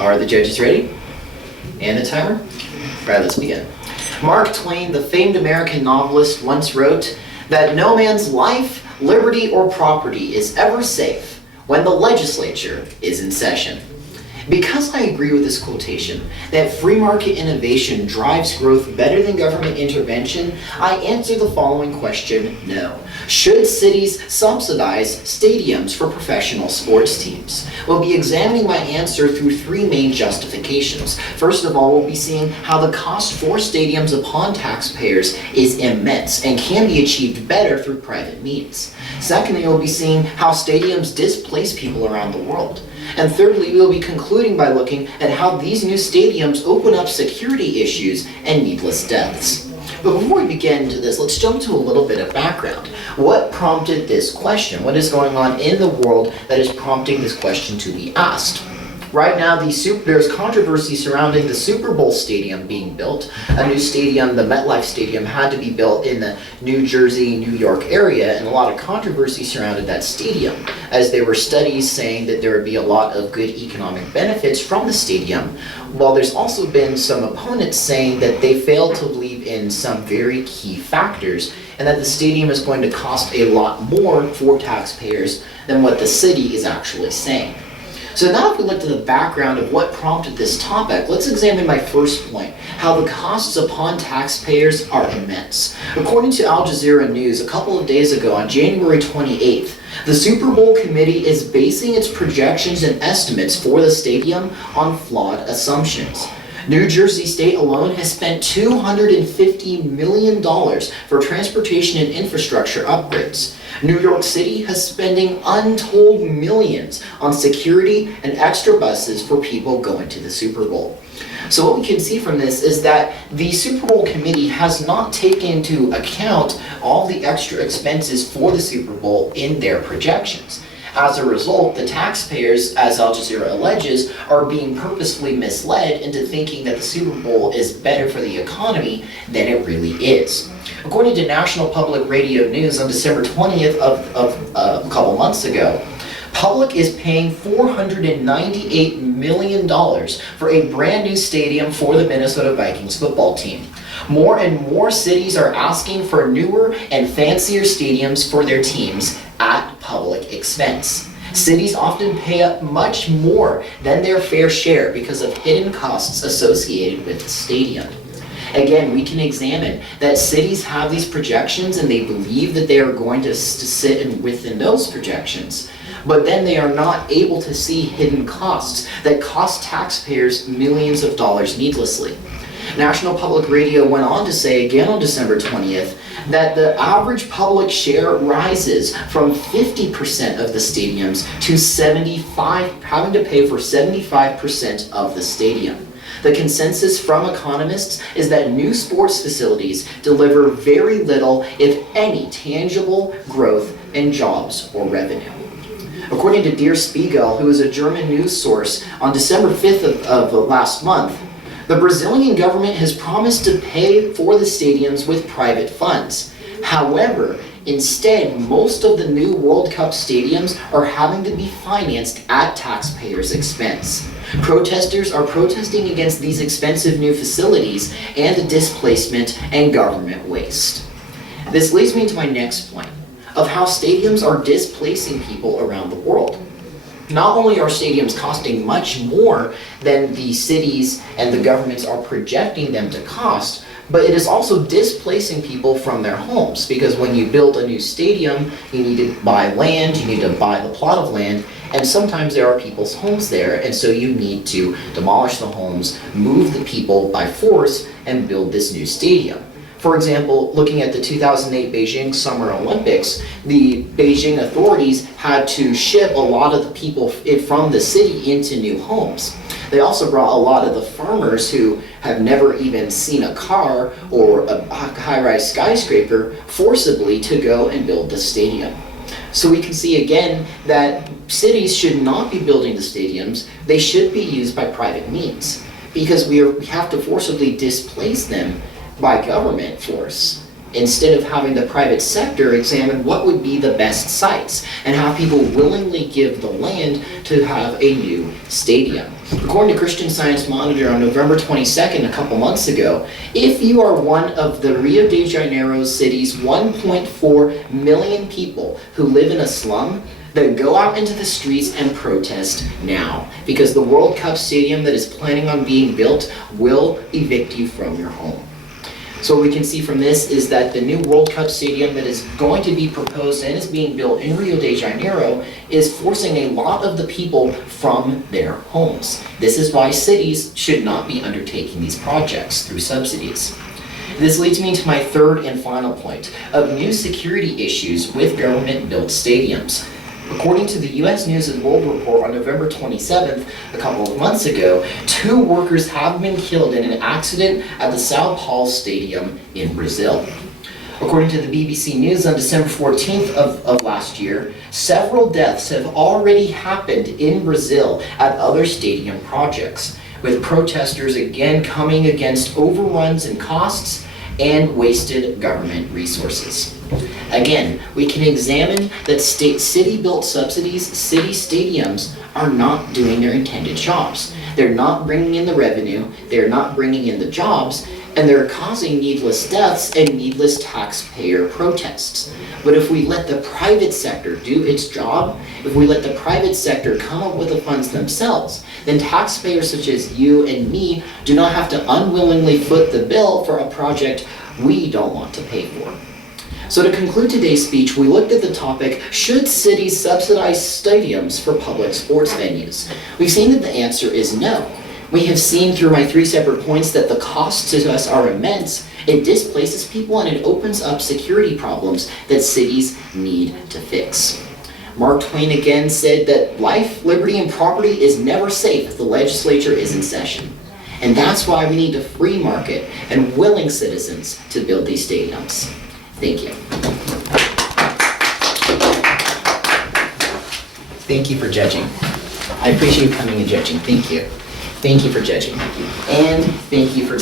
Are the judges ready? And the timer? Right, let's begin. Mark Twain, the famed American novelist, once wrote that no man's life, liberty, or property is ever safe when the legislature is in session. Because I agree with this quotation, that free market innovation drives growth better than government intervention, I answer the following question, no. Should cities subsidize stadiums for professional sports teams? We'll be examining my answer through three main justifications. First of all, we'll be seeing how the cost for stadiums upon taxpayers is immense and can be achieved better through private means. Secondly, we'll be seeing how stadiums displace people around the world. And thirdly, we'll be concluding by looking at how these new stadiums open up security issues and needless deaths. But before we begin into this, let's jump to a little bit of background. What prompted this question? What is going on in the world that is prompting this question to be asked? Right now, there's controversy surrounding the Super Bowl stadium being built. A new stadium, the MetLife Stadium, had to be built in the New Jersey, New York area, and a lot of controversy surrounded that stadium, as there were studies saying that there would be a lot of good economic benefits from the stadium, while there's also been some opponents saying that they failed to believe in some very key factors, and that the stadium is going to cost a lot more for taxpayers than what the city is actually saying. So now if we look to the background of what prompted this topic, let's examine my first point, how the costs upon taxpayers are immense. According to Al Jazeera News, a couple of days ago on January 28th, the Super Bowl committee is basing its projections and estimates for the stadium on flawed assumptions. New Jersey State alone has spent $250 million for transportation and infrastructure upgrades. New York City has spending untold millions on security and extra buses for people going to the Super Bowl. So what we can see from this is that the Super Bowl committee has not taken into account all the extra expenses for the Super Bowl in their projections. As a result, the taxpayers, as Al Jazeera alleges, are being purposefully misled into thinking that the Super Bowl is better for the economy than it really is. According to National Public Radio News on December 20th of a couple months ago, Public is paying $498 million for a brand new stadium for the Minnesota Vikings football team. More and more cities are asking for newer and fancier stadiums for their teams at public expense. Cities often pay up much more than their fair share because of hidden costs associated with the stadium. Again, we can examine that cities have these projections and they believe that they are going to sit within those projections, but then they are not able to see hidden costs that cost taxpayers millions of dollars needlessly. National Public Radio went on to say again on December 20th that the average public share rises from 50% of the stadiums to 75, having to pay for 75% of the stadium. The consensus from economists is that new sports facilities deliver very little, if any, tangible growth in jobs or revenue. According to Der Spiegel, who is a German news source, on December 5th of last month, the Brazilian government has promised to pay for the stadiums with private funds. However, instead, most of the new World Cup stadiums are having to be financed at taxpayers' expense. Protesters are protesting against these expensive new facilities and the displacement and government waste. This leads me to my next point of how stadiums are displacing people around the world. Not only are stadiums costing much more than the cities and the governments are projecting them to cost, but it is also displacing people from their homes, because when you build a new stadium, you need to buy land, you need to buy the plot of land, and sometimes there are people's homes there, and so you need to demolish the homes, move the people by force, and build this new stadium. For example, looking at the 2008 Beijing Summer Olympics, the Beijing authorities had to ship a lot of the people from the city into new homes. They also brought a lot of the farmers who have never even seen a car or a high-rise skyscraper forcibly to go and build the stadium. So we can see again that cities should not be building the stadiums, they should be used by private means, because we have to forcibly displace them by government force. instead of having the private sector examine what would be the best sites and have people willingly give the land to have a new stadium. According to Christian Science Monitor on November 22nd, a couple months ago, if you are one of the Rio de Janeiro city's 1.4 million people who live in a slum, then go out into the streets and protest now, because the World Cup stadium that is planning on being built will evict you from your home. So what we can see from this is that the new World Cup stadium that is going to be proposed and is being built in Rio de Janeiro is forcing a lot of the people from their homes. This is why cities should not be undertaking these projects through subsidies. This leads me to my third and final point of new security issues with government-built stadiums. According to the U.S. News and World Report on November 27th, a couple of months ago, 2 workers have been killed in an accident at the São Paulo Stadium in Brazil. According to the BBC News on December 14th of last year, several deaths have already happened in Brazil at other stadium projects, with protesters again coming against overruns in costs and wasted government resources. Again, we can examine that city-built subsidies, city stadiums, are not doing their intended jobs. They're not bringing in the revenue, they're not bringing in the jobs, and they're causing needless deaths and needless taxpayer protests. But if we let the private sector do its job, if we let the private sector come up with the funds themselves, then taxpayers such as you and me do not have to unwillingly foot the bill for a project we don't want to pay for. So to conclude today's speech, we looked at the topic, should cities subsidize stadiums for public sports venues? We've seen that the answer is no. We have seen through my 3 separate points that the costs to us are immense, it displaces people, and it opens up security problems that cities need to fix. Mark Twain again said that life, liberty, and property is never safe if the legislature is in session. And that's why we need a free market and willing citizens to build these stadiums. Thank you. Thank you for judging. I appreciate you coming and judging. Thank you. Thank you for judging. And thank you for